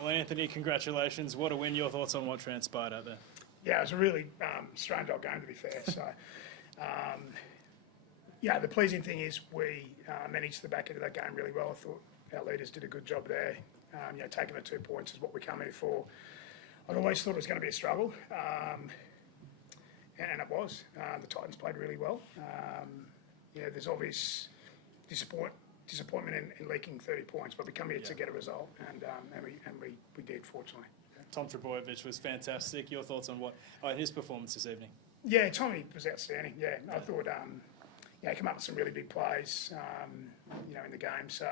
Well, Anthony, congratulations. What a win. Your thoughts on what transpired out there? Yeah, it was a really strange old game, to be fair. So, yeah, the pleasing thing is we managed the back end of that game really well. I thought our leaders did a good job there. Taking the 2 points is what we come here for. I'd always thought it was going to be a struggle, and it was. The Titans played really well. There's obvious disappointment in leaking 30 points, but we come here to get a result, and we did, fortunately. Tom Trbojevic was fantastic. Your thoughts on his performance this evening? Yeah, Tommy was outstanding. Yeah, I thought he came up with some really big plays, in the game. So,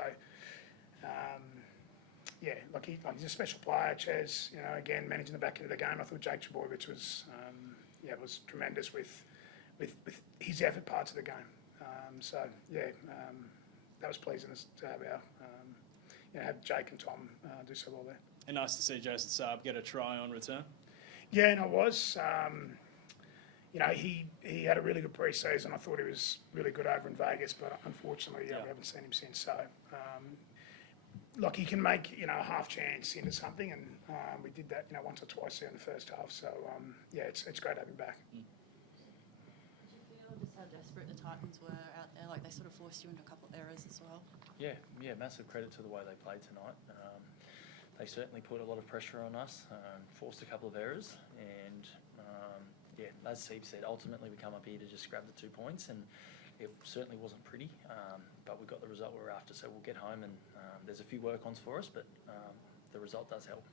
he's a special player. Ches, again managing the back end of the game. I thought Jake Trbojevic was tremendous with his effort parts of the game. That was pleasing to have have Jake and Tom do so well there. And nice to see Jason Saab get a try on return. Yeah, and it was. He had a really good pre-season. I thought he was really good over in Vegas, but unfortunately, we haven't seen him since. So, he can make a half chance into something, and we did that once or twice there in the first half. So, it's great to have him back. Did you feel just how desperate the Titans were out there? Like they sort of forced you into a couple of errors as well. Yeah, massive credit to the way they played tonight. They certainly put a lot of pressure on us, forced a couple of errors, and as Seib said, ultimately we come up here to just grab the 2 points, and it certainly wasn't pretty, but we got the result we were after, so we'll get home, and there's a few work-ons for us, but the result does help.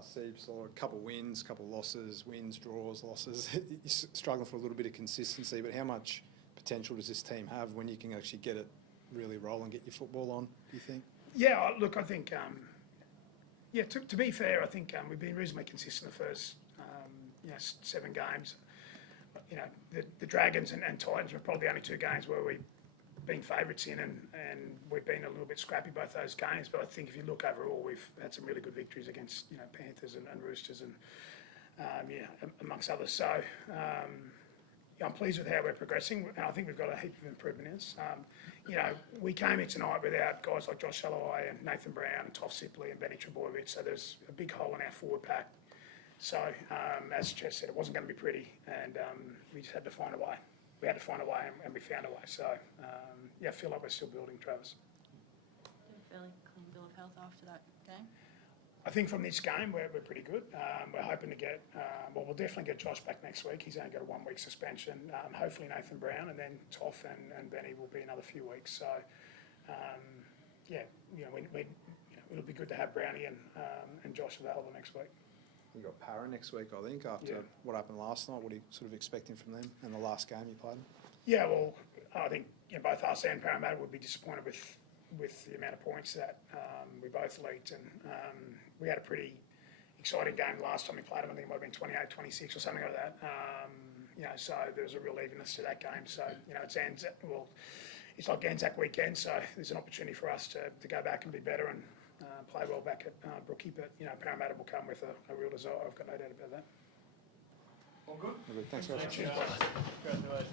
Seib saw a couple wins, couple losses, wins, draws, losses. You're struggling for a little bit of consistency, but how much potential does this team have when you can actually get it really roll and get your football on, do you think? Yeah, look, I think, to be fair, I think we've been reasonably consistent the first 7 games. The Dragons and Titans were probably the only 2 games where we've been favourites in, and we've been a little bit scrappy both those games. But I think if you look overall, we've had some really good victories against Panthers and Roosters and amongst others. So I'm pleased with how we're progressing, and I think we've got a heap of improvement in us. We came in tonight without guys like Josh Salloway and Nathan Brown and Toff Sipley and Benny Trbojevic, so there's a big hole in our forward pack. So, as Ches said, it wasn't going to be pretty, and we just had to find a way. We had to find a way, and we found a way. So, I feel like we're still building, Travis. Fairly clean bill of health after that game? I think from this game, we're pretty good. We're hoping to get, we'll definitely get Josh back next week. He's only got a 1-week suspension. Hopefully Nathan Brown, and then Toff and Benny will be another few weeks. So, it'll be good to have Brownie and Josh available next week. You got Para next week, I think, after what happened last night. What are you sort of expecting from them in the last game you played? Yeah, well, I think both us and Parramatta would be disappointed with the amount of points that we both leaked, and we had a pretty exciting game last time we played them. I think it might have been 28-26 or something like that. So there was a real evenness to that game. So it's like Anzac weekend, so there's an opportunity for us to go back and be better and play well back at Brookie. But Parramatta will come with a real result. I've got no doubt about that. All good. Thanks, guys. Congratulations.